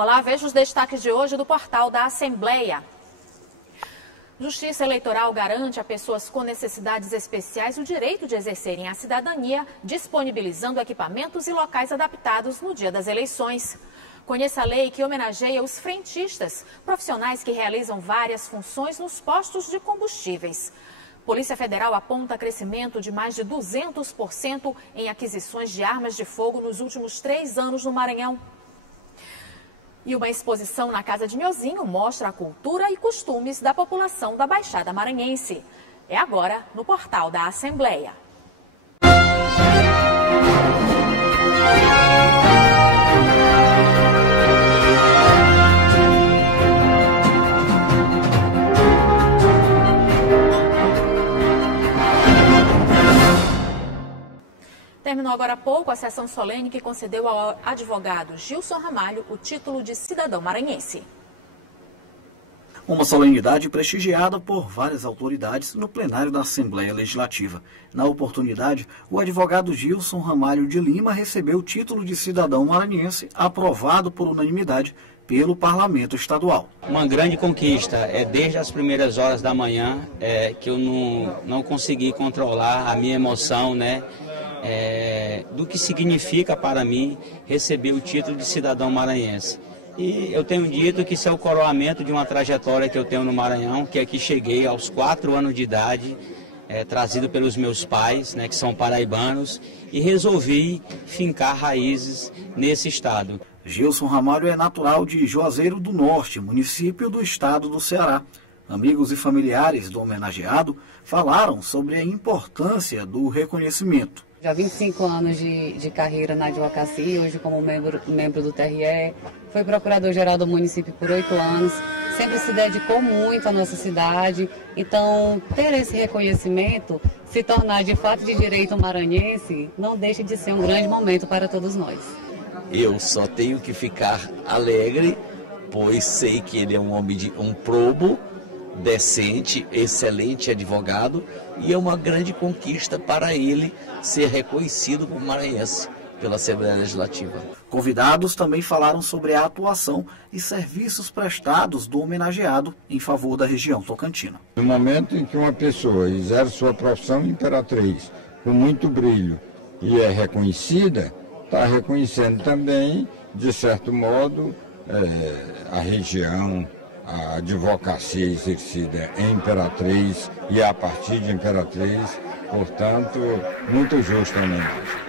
Olá, veja os destaques de hoje do portal da Assembleia. Justiça Eleitoral garante a pessoas com necessidades especiais o direito de exercerem a cidadania, disponibilizando equipamentos e locais adaptados no dia das eleições. Conheça a lei que homenageia os frentistas, profissionais que realizam várias funções nos postos de combustíveis. Polícia Federal aponta crescimento de mais de 200% em aquisições de armas de fogo nos últimos 3 anos no Maranhão. E uma exposição na Casa de Miozinho mostra a cultura e costumes da população da Baixada Maranhense. É agora no portal da Assembleia. Terminou agora há pouco a sessão solene que concedeu ao advogado Gilson Ramalho o título de cidadão maranhense. Uma solenidade prestigiada por várias autoridades no plenário da Assembleia Legislativa. Na oportunidade, o advogado Gilson Ramalho de Lima recebeu o título de cidadão maranhense aprovado por unanimidade pelo Parlamento Estadual. Uma grande conquista, desde as primeiras horas da manhã que eu não consegui controlar a minha emoção, do que significa para mim receber o título de cidadão maranhense. E eu tenho dito que isso é o coroamento de uma trajetória que eu tenho no Maranhão, que aqui cheguei aos 4 anos de idade, trazido pelos meus pais, que são paraibanos, e resolvi fincar raízes nesse estado. Gilson Ramalho é natural de Juazeiro do Norte, município do estado do Ceará. Amigos e familiares do homenageado falaram sobre a importância do reconhecimento. Já 25 anos de carreira na advocacia, hoje como membro do TRE, foi procurador-geral do município por 8 anos, sempre se dedicou muito à nossa cidade, então ter esse reconhecimento, se tornar de fato de direito maranhense, não deixa de ser um grande momento para todos nós. Eu só tenho que ficar alegre, pois sei que ele é um homem um probo, decente, excelente advogado, e é uma grande conquista para ele ser reconhecido como maranhense pela Assembleia Legislativa. Convidados também falaram sobre a atuação e serviços prestados do homenageado em favor da região tocantina. No momento em que uma pessoa exerce sua profissão imperatriz com muito brilho e é reconhecida, está reconhecendo também, de certo modo, a região, a advocacia exercida em Imperatriz e a partir de Imperatriz, portanto, muito justa a homenagem.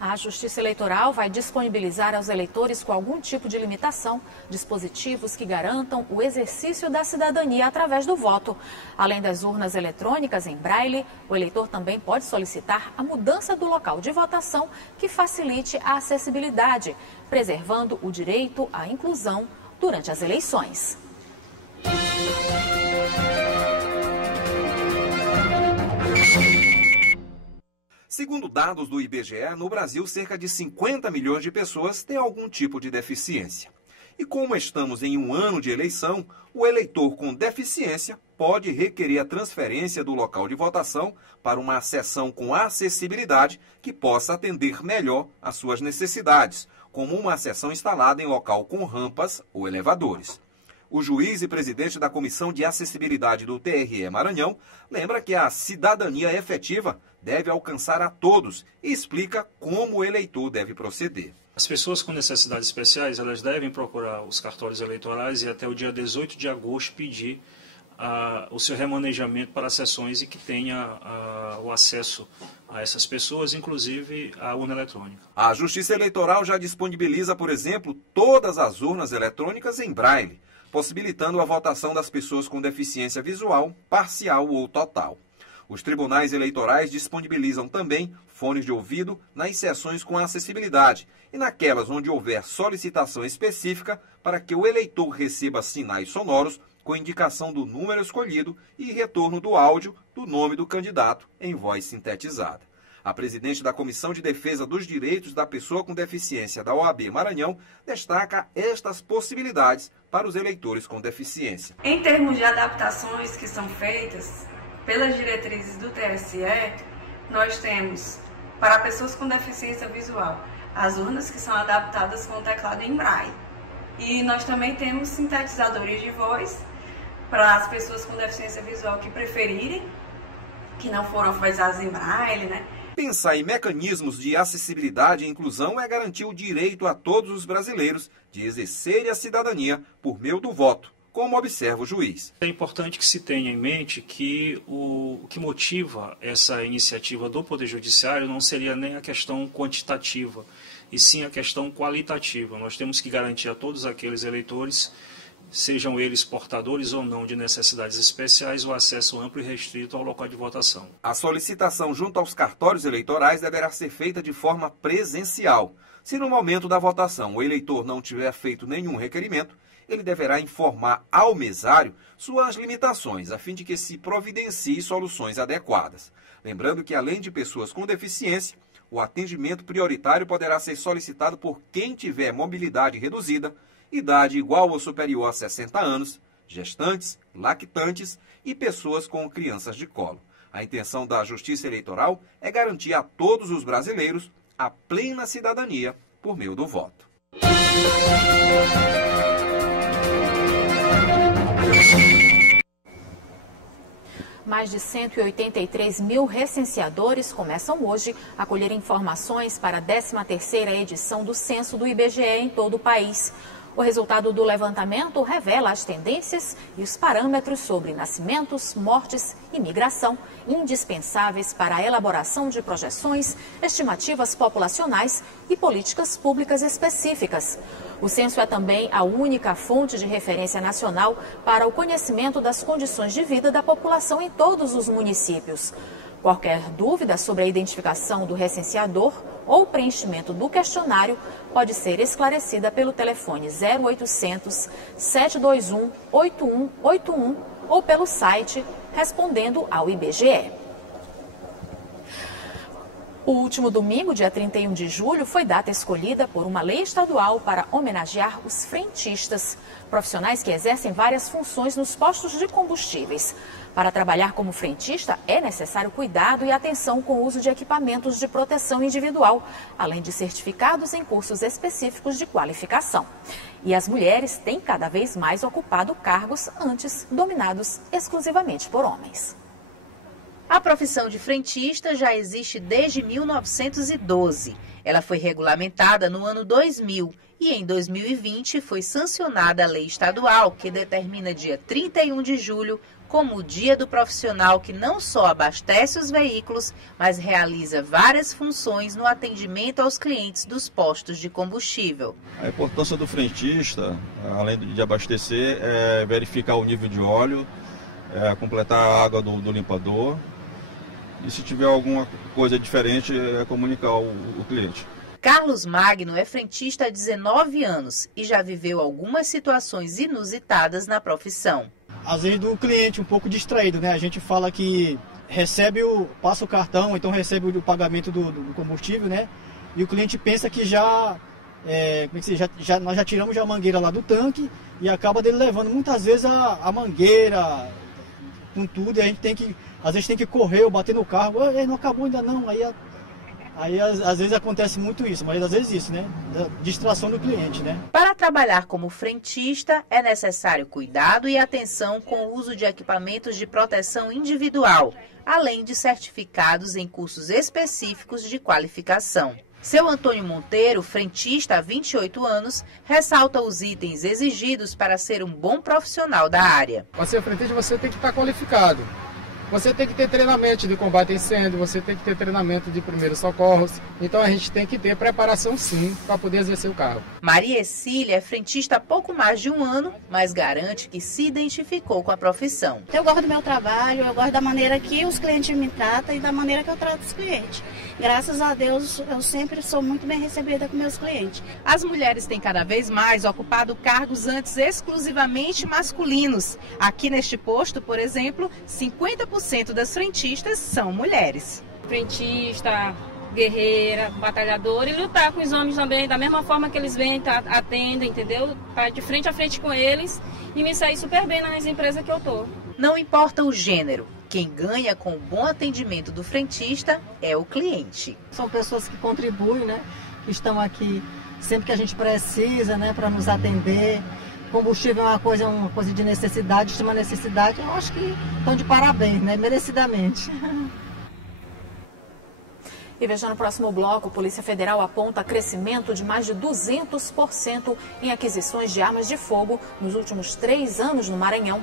A Justiça Eleitoral vai disponibilizar aos eleitores com algum tipo de limitação dispositivos que garantam o exercício da cidadania através do voto. Além das urnas eletrônicas em braille, o eleitor também pode solicitar a mudança do local de votação que facilite a acessibilidade, preservando o direito à inclusão durante as eleições. Segundo dados do IBGE, no Brasil, cerca de 50 milhões de pessoas têm algum tipo de deficiência. E como estamos em um ano de eleição, o eleitor com deficiência pode requerer a transferência do local de votação para uma seção com acessibilidade que possa atender melhor às suas necessidades, como uma seção instalada em local com rampas ou elevadores. O juiz e presidente da Comissão de Acessibilidade do TRE Maranhão lembra que a cidadania efetiva deve alcançar a todos e explica como o eleitor deve proceder. As pessoas com necessidades especiais, elas devem procurar os cartórios eleitorais e até o dia 18 de agosto pedir o seu remanejamento para sessões e que tenha o acesso a essas pessoas, inclusive a urna eletrônica. A Justiça Eleitoral já disponibiliza, por exemplo, todas as urnas eletrônicas em braille, possibilitando a votação das pessoas com deficiência visual, parcial ou total. Os tribunais eleitorais disponibilizam também fones de ouvido nas sessões com acessibilidade e naquelas onde houver solicitação específica para que o eleitor receba sinais sonoros com indicação do número escolhido e retorno do áudio do nome do candidato em voz sintetizada. A presidente da Comissão de Defesa dos Direitos da Pessoa com Deficiência da OAB Maranhão destaca estas possibilidades para os eleitores com deficiência. Em termos de adaptações que são feitas pelas diretrizes do TSE, nós temos, para pessoas com deficiência visual, as urnas que são adaptadas com o teclado em braille. E nós também temos sintetizadores de voz para as pessoas com deficiência visual que preferirem, que não foram alfabetizadas em braille, né? Pensar em mecanismos de acessibilidade e inclusão é garantir o direito a todos os brasileiros de exercerem a cidadania por meio do voto, como observa o juiz. É importante que se tenha em mente que o que motiva essa iniciativa do Poder Judiciário não seria nem a questão quantitativa, e sim a questão qualitativa. Nós temos que garantir a todos aqueles eleitores, sejam eles portadores ou não de necessidades especiais, o acesso amplo e restrito ao local de votação. A solicitação junto aos cartórios eleitorais deverá ser feita de forma presencial. Se no momento da votação o eleitor não tiver feito nenhum requerimento, ele deverá informar ao mesário suas limitações, a fim de que se providencie soluções adequadas. Lembrando que, além de pessoas com deficiência, o atendimento prioritário poderá ser solicitado por quem tiver mobilidade reduzida, idade igual ou superior a 60 anos, gestantes, lactantes e pessoas com crianças de colo. A intenção da Justiça Eleitoral é garantir a todos os brasileiros a plena cidadania por meio do voto. Mais de 183 mil recenseadores começam hoje a colher informações para a 13ª edição do Censo do IBGE em todo o país. O resultado do levantamento revela as tendências e os parâmetros sobre nascimentos, mortes e migração, indispensáveis para a elaboração de projeções, estimativas populacionais e políticas públicas específicas. O censo é também a única fonte de referência nacional para o conhecimento das condições de vida da população em todos os municípios. Qualquer dúvida sobre a identificação do recenseador ou preenchimento do questionário pode ser esclarecida pelo telefone 0800 721 8181 ou pelo site Respondendo ao IBGE. O último domingo, dia 31 de julho, foi data escolhida por uma lei estadual para homenagear os frentistas, profissionais que exercem várias funções nos postos de combustíveis. Para trabalhar como frentista, é necessário cuidado e atenção com o uso de equipamentos de proteção individual, além de certificados em cursos específicos de qualificação. E as mulheres têm cada vez mais ocupado cargos antes dominados exclusivamente por homens. A profissão de frentista já existe desde 1912. Ela foi regulamentada no ano 2000 e em 2020 foi sancionada a lei estadual que determina dia 31 de julho como o dia do profissional que não só abastece os veículos, mas realiza várias funções no atendimento aos clientes dos postos de combustível. A importância do frentista, além de abastecer, é verificar o nível de óleo, completar a água do limpador. E se tiver alguma coisa diferente, é comunicar o cliente. Carlos Magno é frentista há 19 anos e já viveu algumas situações inusitadas na profissão. Às vezes do cliente um pouco distraído, né? A gente fala que passa o cartão, então recebe o pagamento do combustível, né? E o cliente pensa que nós já tiramos a mangueira lá do tanque e acaba dele levando muitas vezes a mangueira com tudo, e a gente às vezes tem que correr ou bater no carro, não acabou ainda não, aí às vezes acontece muito isso, mas às vezes isso, né? Distração do cliente, né? Para trabalhar como frentista, é necessário cuidado e atenção com o uso de equipamentos de proteção individual, além de certificados em cursos específicos de qualificação. Seu Antônio Monteiro, frentista há 28 anos, ressalta os itens exigidos para ser um bom profissional da área. Para ser frentista, você tem que estar qualificado. Você tem que ter treinamento de combate a incêndio, você tem que ter treinamento de primeiros socorros. Então a gente tem que ter preparação sim para poder exercer o cargo. Maria Cecília é frentista há pouco mais de um ano, mas garante que se identificou com a profissão. Eu gosto do meu trabalho, eu gosto da maneira que os clientes me tratam e da maneira que eu trato os clientes. Graças a Deus, eu sempre sou muito bem recebida com meus clientes. As mulheres têm cada vez mais ocupado cargos antes exclusivamente masculinos. Aqui neste posto, por exemplo, 50% das frentistas são mulheres. Frentista, guerreira, batalhadora, e lutar com os homens também, da mesma forma que eles vêm, atendem, entendeu? Tá de frente a frente com eles e me sair super bem nas empresas que eu tô. Não importa o gênero. Quem ganha com o bom atendimento do frentista é o cliente. São pessoas que contribuem, né? estão aqui sempre que a gente precisa, né, para nos atender. Combustível é uma coisa de necessidade, de uma necessidade, eu acho que estão de parabéns, né, merecidamente. E veja no próximo bloco, a Polícia Federal aponta crescimento de mais de 200% em aquisições de armas de fogo nos últimos 3 anos no Maranhão.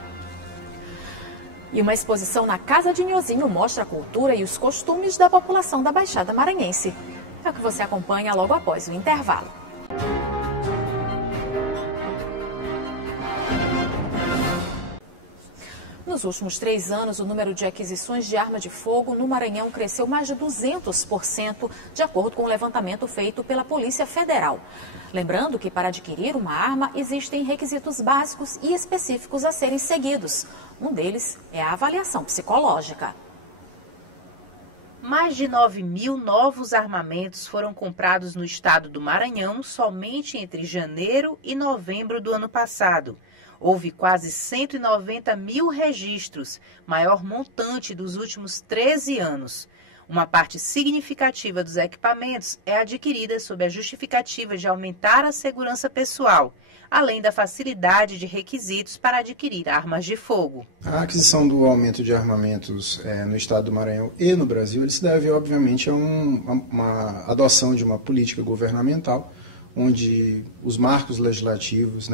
E uma exposição na Casa de Nhozinho mostra a cultura e os costumes da população da Baixada Maranhense. É o que você acompanha logo após o intervalo. Nos últimos 3 anos, o número de aquisições de arma de fogo no Maranhão cresceu mais de 200%, de acordo com o levantamento feito pela Polícia Federal. Lembrando que para adquirir uma arma existem requisitos básicos e específicos a serem seguidos. Um deles é a avaliação psicológica. Mais de 9.000 novos armamentos foram comprados no estado do Maranhão somente entre janeiro e novembro do ano passado. Houve quase 190 mil registros, maior montante dos últimos 13 anos. Uma parte significativa dos equipamentos é adquirida sob a justificativa de aumentar a segurança pessoal, além da facilidade de requisitos para adquirir armas de fogo. A aquisição do aumento de armamentos no estado do Maranhão e no Brasil, ele se deve, obviamente, a uma adoção de uma política governamental, onde os marcos legislativos,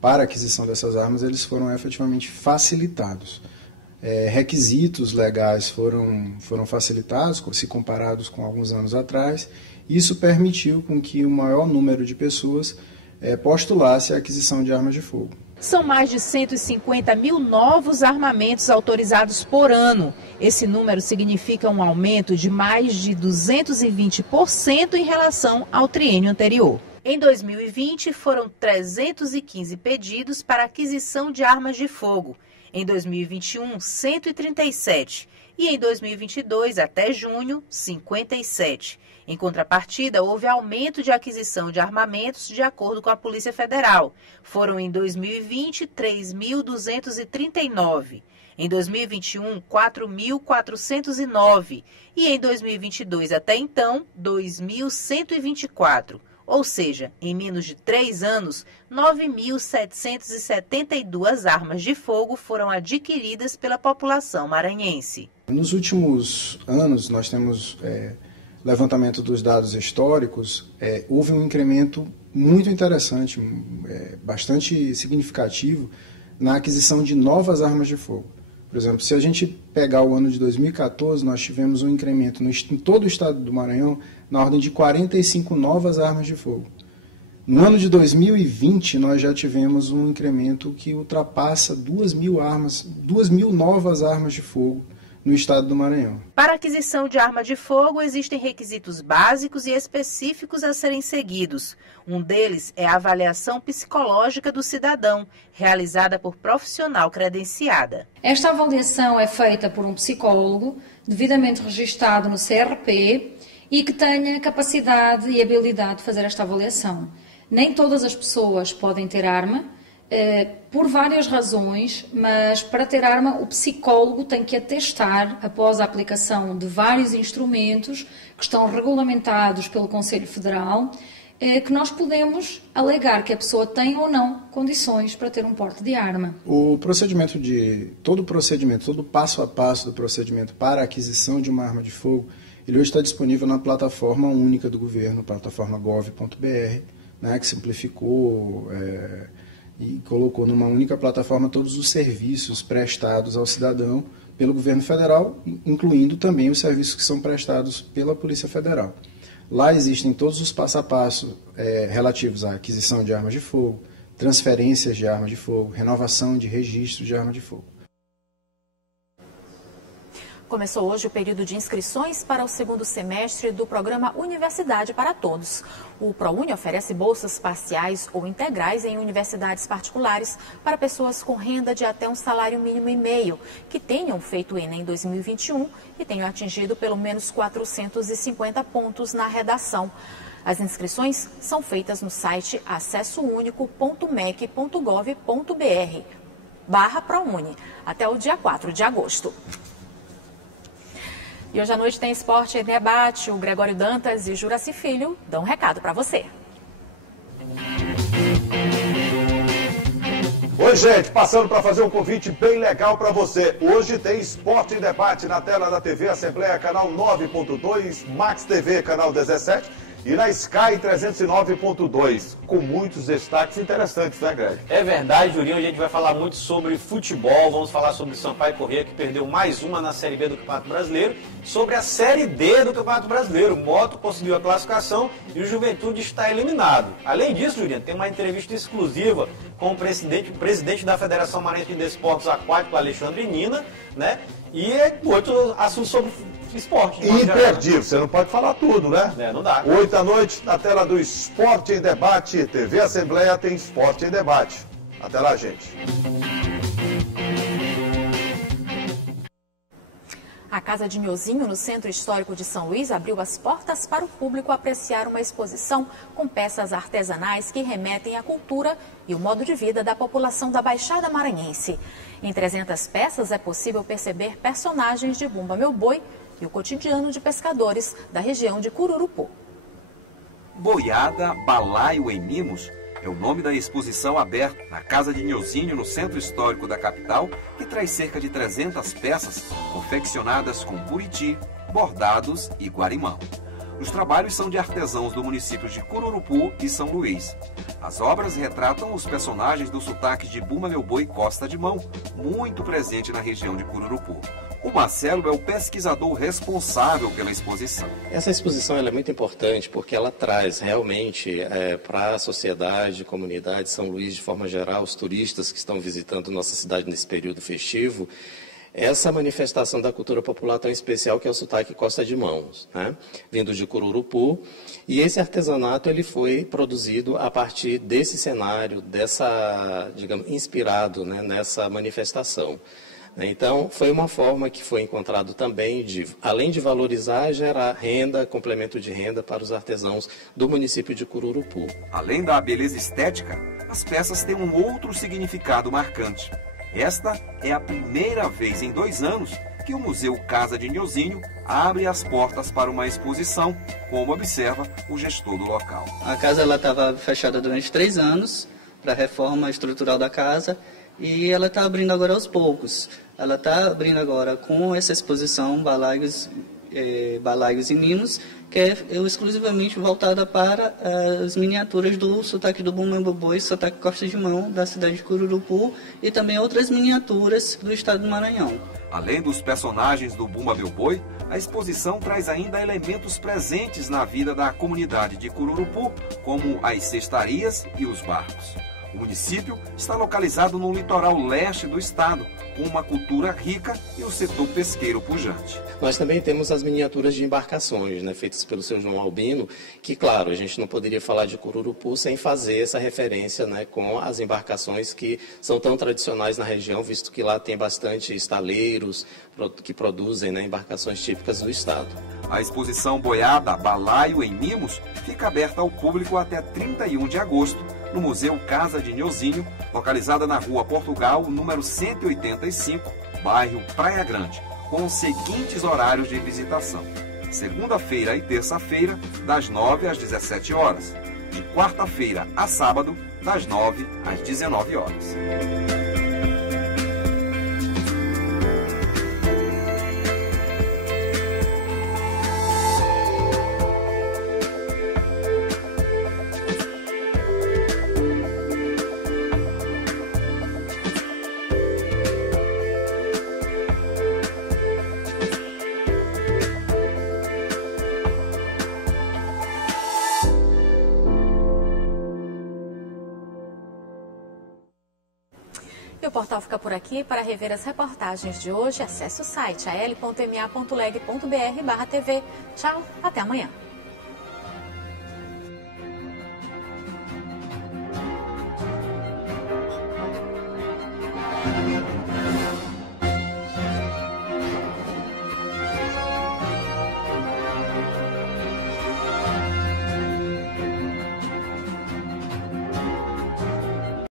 para a aquisição dessas armas, eles foram efetivamente facilitados. Requisitos legais foram facilitados, se comparados com alguns anos atrás. Isso permitiu com que o maior número de pessoas postulasse a aquisição de armas de fogo. São mais de 150 mil novos armamentos autorizados por ano. Esse número significa um aumento de mais de 220% em relação ao triênio anterior. Em 2020, foram 315 pedidos para aquisição de armas de fogo. Em 2021, 137. E em 2022, até junho, 57. Em contrapartida, houve aumento de aquisição de armamentos de acordo com a Polícia Federal. Foram em 2020, 3.239. Em 2021, 4.409. E em 2022, até então, 2.124. Ou seja, em menos de 3 anos, 9.772 armas de fogo foram adquiridas pela população maranhense. Nos últimos anos, nós temos levantamento dos dados históricos, houve um incremento muito interessante, bastante significativo, na aquisição de novas armas de fogo. Por exemplo, se a gente pegar o ano de 2014, nós tivemos um incremento em todo o estado do Maranhão na ordem de 45 novas armas de fogo. No ano de 2020, nós já tivemos um incremento que ultrapassa 2.000 novas armas de fogo no estado do Maranhão. Para a aquisição de arma de fogo, existem requisitos básicos e específicos a serem seguidos. Um deles é a avaliação psicológica do cidadão, realizada por profissional credenciada. Esta avaliação é feita por um psicólogo, devidamente registado no CRP, e que tenha capacidade e habilidade de fazer esta avaliação. Nem todas as pessoas podem ter arma, por várias razões, mas para ter arma o psicólogo tem que atestar, após a aplicação de vários instrumentos que estão regulamentados pelo Conselho Federal, que nós podemos alegar que a pessoa tem ou não condições para ter um porte de arma. Todo o passo a passo do procedimento para a aquisição de uma arma de fogo, ele hoje está disponível na plataforma única do governo, plataforma gov.br, que simplificou e colocou numa única plataforma todos os serviços prestados ao cidadão pelo governo federal, incluindo também os serviços que são prestados pela Polícia Federal. Lá existem todos os passo a passo relativos à aquisição de armas de fogo, transferências de armas de fogo, renovação de registro de arma de fogo. Começou hoje o período de inscrições para o segundo semestre do programa Universidade para Todos. O ProUni oferece bolsas parciais ou integrais em universidades particulares para pessoas com renda de até um salário mínimo e meio, que tenham feito o Enem 2021 e tenham atingido pelo menos 450 pontos na redação. As inscrições são feitas no site acessounico.mec.gov.br/ProUni até o dia 4 de agosto. E hoje à noite tem Esporte em Debate. O Gregório Dantas e Juraci Filho dão um recado para você. Oi, gente, passando para fazer um convite bem legal para você. Hoje tem Esporte em Debate na tela da TV Assembleia, canal 9.2, Max TV, canal 17 e na Sky 309.2, com muitos destaques interessantes, né, Greg? É verdade, Jurinho, hoje a gente vai falar muito sobre futebol, vamos falar sobre o Sampaio Corrêa, que perdeu mais uma na Série B do Campeonato Brasileiro, sobre a Série D do Campeonato Brasileiro. O Moto conseguiu a classificação e o Juventude está eliminado. Além disso, Jurinho, tem uma entrevista exclusiva com o presidente da Federação Maranhense de Desportos Aquáticos, Alexandre Nina, né? E outro assunto sobre esporte. Imperdível, você não pode falar tudo, né? Não dá. 8 da noite, na tela do Esporte em Debate, TV Assembleia tem Esporte em Debate. Até lá, gente. A Casa de Nhozinho, no Centro Histórico de São Luís, abriu as portas para o público apreciar uma exposição com peças artesanais que remetem à cultura e o modo de vida da população da Baixada Maranhense. Em 300 peças é possível perceber personagens de Bumba Meu Boi e o cotidiano de pescadores da região de Cururupu. Boiada, Balaio em Mimos é o nome da exposição aberta na Casa de Nhozinho, no Centro Histórico da capital, que traz cerca de 300 peças confeccionadas com buriti, bordados e guarimão. Os trabalhos são de artesãos do município de Cururupu e São Luís. As obras retratam os personagens do sotaque de Bumba Meu Boi Costa de Mão, muito presente na região de Cururupu. O Marcelo é o pesquisador responsável pela exposição. Essa exposição ela é muito importante porque ela traz realmente para a sociedade, comunidade, São Luís de forma geral, os turistas que estão visitando nossa cidade nesse período festivo, essa manifestação da cultura popular tão especial que é o sotaque Costa de Mãos, né? Vindo de Cururupu. E esse artesanato ele foi produzido a partir desse cenário, digamos, inspirado, né, nessa manifestação. Então, foi uma forma que foi encontrado também de, além de valorizar, gerar renda, complemento de renda para os artesãos do município de Cururupu. Além da beleza estética, as peças têm um outro significado marcante. Esta é a primeira vez em 2 anos que o Museu Casa de Nhozinho abre as portas para uma exposição, como observa o gestor do local. A casa estava fechada durante 3 anos para a reforma estrutural da casa e ela está abrindo agora aos poucos. Ela está abrindo agora com essa exposição Balaios e Mimos, que é exclusivamente voltada para as miniaturas do sotaque do Bumba Meu Boi, sotaque Costa de Mão, da cidade de Cururupu, e também outras miniaturas do estado do Maranhão. Além dos personagens do Bumba Meu Boi, a exposição traz ainda elementos presentes na vida da comunidade de Cururupu, como as cestarias e os barcos. O município está localizado no litoral leste do estado, com uma cultura rica e o setor pesqueiro pujante. Nós também temos as miniaturas de embarcações, né, feitas pelo seu João Albino, que, claro, a gente não poderia falar de Cururupu sem fazer essa referência, né, com as embarcações que são tão tradicionais na região, visto que lá tem bastante estaleiros que produzem, né, embarcações típicas do estado. A exposição Boiada, Balaio em Mimos fica aberta ao público até 31 de agosto, no Museu Casa de Nhozinho, localizada na Rua Portugal, número 185, bairro Praia Grande, com os seguintes horários de visitação: segunda-feira e terça-feira, das 9 às 17 horas, de quarta-feira a sábado, das 9 às 19 horas. E o portal fica por aqui. Para rever as reportagens de hoje, acesse o site al.ma.leg.br/tv. Tchau, até amanhã.